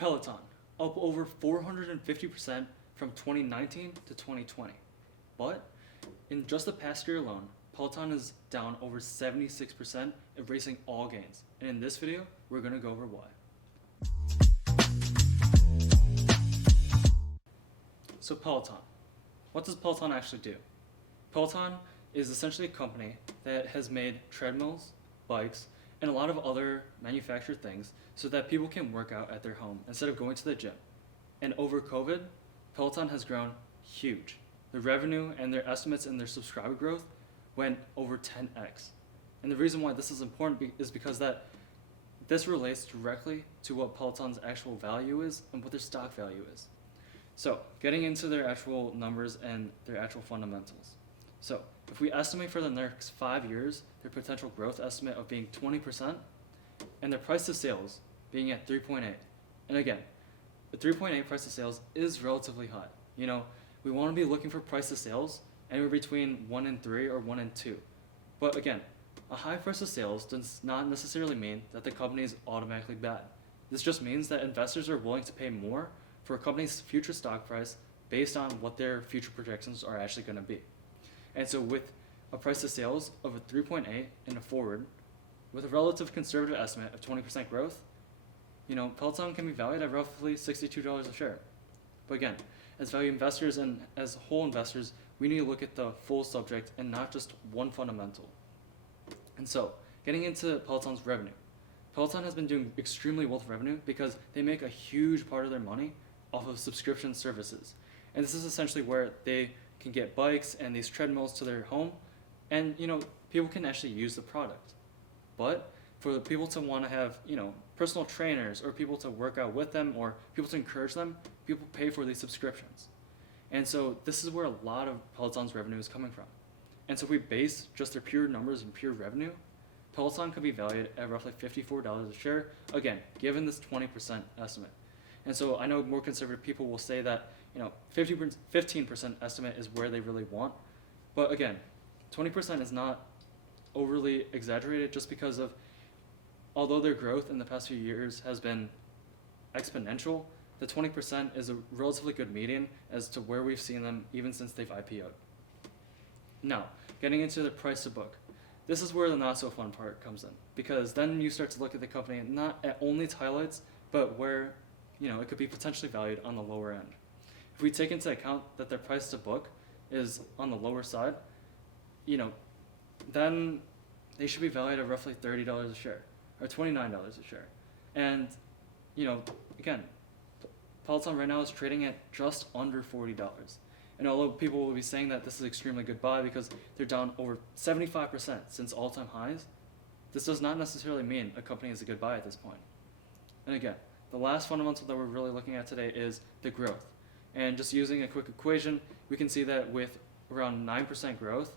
Peloton, up over 450% from 2019 to 2020. But in just the past year alone, Peloton is down over 76%, erasing all gains. And in this video, we're going to go over why. So Peloton. What does Peloton actually do? Peloton is essentially a company that has made treadmills, bikes, and a lot of other manufactured things so that people can work out at their home instead of going to the gym. And over COVID, Peloton has grown huge. The revenue and their estimates and their subscriber growth went over 10x. And the reason why this is important is because that this relates directly to what Peloton's actual value is and what their stock value is. So, getting into their actual numbers and their actual fundamentals. So, if we estimate for the next 5 years, their potential growth estimate of being 20%, and their price to sales being at 3.8. And again, the 3.8 price to sales is relatively high. You know, we want to be looking for price to sales anywhere between 1 and 3 or 1 and 2. But again, a high price to sales does not necessarily mean that the company is automatically bad. This just means that investors are willing to pay more for a company's future stock price based on what their future projections are actually going to be. And so with a price to sales of a 3.8 in a forward, with a relative conservative estimate of 20% growth, you know, Peloton can be valued at roughly $62 a share. But again, as value investors and as whole investors, we need to look at the full subject and not just one fundamental. And so, getting into Peloton's revenue. Peloton has been doing extremely well with revenue because they make a huge part of their money off of subscription services. And this is essentially where they can get bikes and these treadmills to their home, and you know, people can actually use the product. But for the people to want to have, you know, personal trainers or people to work out with them or people to encourage them, people pay for these subscriptions. And so this is where a lot of Peloton's revenue is coming from. And so if we base just their pure numbers and pure revenue, Peloton could be valued at roughly $54 a share, again, given this 20% estimate. And so I know more conservative people will say that, you know, 15% estimate is where they really want. But again, 20% is not overly exaggerated just because of, although their growth in the past few years has been exponential, the 20% is a relatively good median as to where we've seen them even since they've IPO'd. Now, getting into the price to book. This is where the not so fun part comes in, because then you start to look at the company not at only its highlights, but where, you know, it could be potentially valued on the lower end. If we take into account that their price to book is on the lower side, you know, then they should be valued at roughly $30 a share or $29 a share. And, you know, again, Peloton right now is trading at just under $40. And although people will be saying that this is an extremely good buy because they're down over 75% since all-time highs, this does not necessarily mean a company is a good buy at this point. And again, the last fundamental that we're really looking at today is the growth. And just using a quick equation, we can see that with around 9% growth,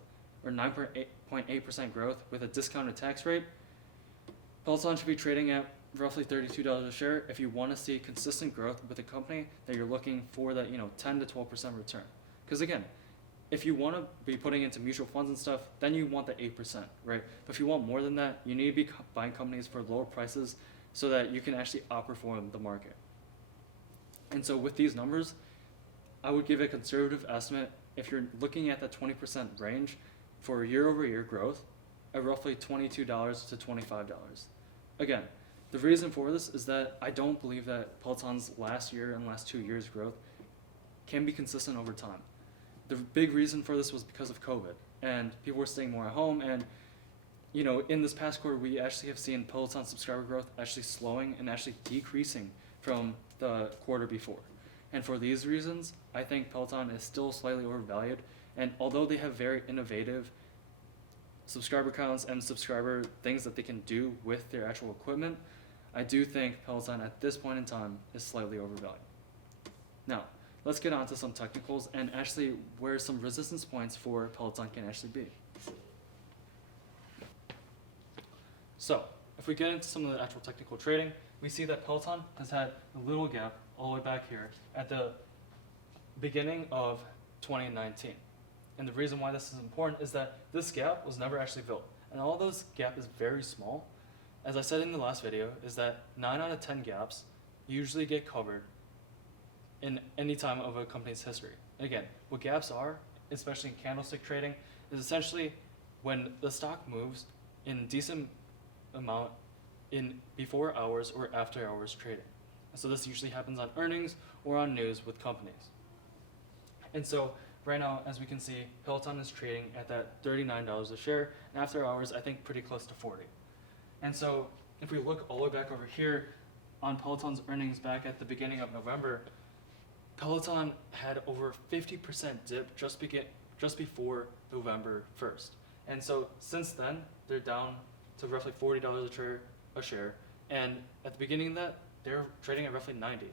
or 9.8% growth with a discounted tax rate, Peloton should be trading at roughly $32 a share if you want to see consistent growth with a company that you're looking for that, you know, 10 to 12% return. Because again, if you want to be putting into mutual funds and stuff, then you want the 8%, right? But if you want more than that, you need to be buying companies for lower prices so that you can actually outperform the market. And so with these numbers, I would give a conservative estimate if you're looking at the 20% range for year-over-year growth at roughly $22 to $25. Again, the reason for this is that I don't believe that Peloton's last year and last 2 years growth can be consistent over time. The big reason for this was because of COVID, and people were staying more at home, and you know, in this past quarter, we actually have seen Peloton subscriber growth actually slowing and actually decreasing from the quarter before. And for these reasons, I think Peloton is still slightly overvalued, and although they have very innovative subscriber counts and subscriber things that they can do with their actual equipment, I do think Peloton at this point in time is slightly overvalued. Now, let's get on to some technicals and actually where some resistance points for Peloton can actually be. So, if we get into some of the actual technical trading, we see that Peloton has had a little gap all the way back here at the beginning of 2019. And the reason why this is important is that this gap was never actually filled. And although this gap is very small, as I said in the last video, is that 9 out of 10 gaps usually get covered in any time of a company's history. Again, what gaps are, especially in candlestick trading, is essentially when the stock moves in decent amount in before hours or after hours trading. And so this usually happens on earnings or on news with companies. And so right now, as we can see, Peloton is trading at that $39 a share, and after hours, I think pretty close to 40. And so if we look all the way back over here on Peloton's earnings back at the beginning of November, Peloton had over 50% dip just before November 1st. And so since then, they're down to roughly $40 a share. And at the beginning of that, they're trading at roughly 90.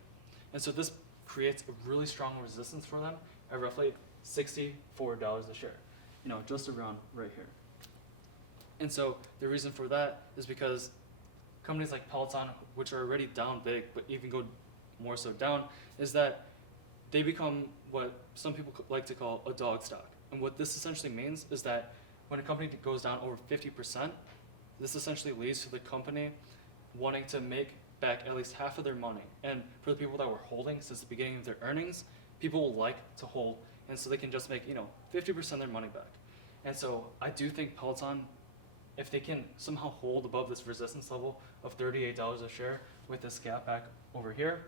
And so this creates a really strong resistance for them at roughly $64 a share, just around right here. And so the reason for that is because companies like Peloton, which are already down big, but even go more so down, is that they become what some people like to call a dog stock. And what this essentially means is that when a company goes down over 50%, this essentially leads to the company wanting to make back at least half of their money. And for the people that were holding since the beginning of their earnings, people will like to hold, and so they can just make 50% of their money back. And so I do think Peloton, if they can somehow hold above this resistance level of $38 a share with this gap back over here,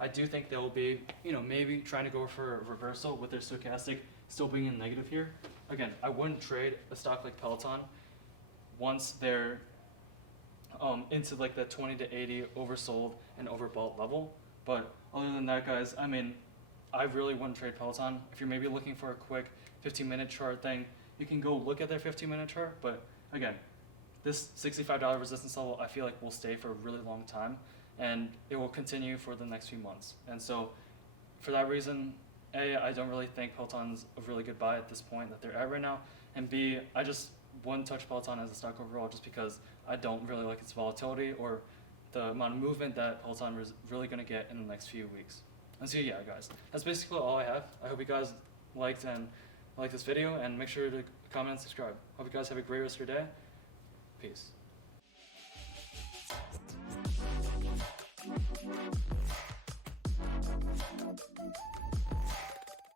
I do think they'll be, maybe trying to go for a reversal with their stochastic still being in negative here. Again, I wouldn't trade a stock like Peloton once they're into like the 20 to 80 oversold and overbought level. But other than that, guys, I really wouldn't trade Peloton. If you're maybe looking for a quick 15-minute chart thing, you can go look at their 15-minute chart. But again, this $65 resistance level, I feel like will stay for a really long time, and it will continue for the next few months. And so for that reason, A, I don't really think Peloton's a really good buy at this point that they're at right now. And B, I just wouldn't touch Peloton as a stock overall just because I don't really like its volatility or the amount of movement that Peloton is really going to get in the next few weeks. And so yeah, guys, that's basically all I have. I hope you guys liked this video, and make sure to comment and subscribe. Hope you guys have a great rest of your day. Peace.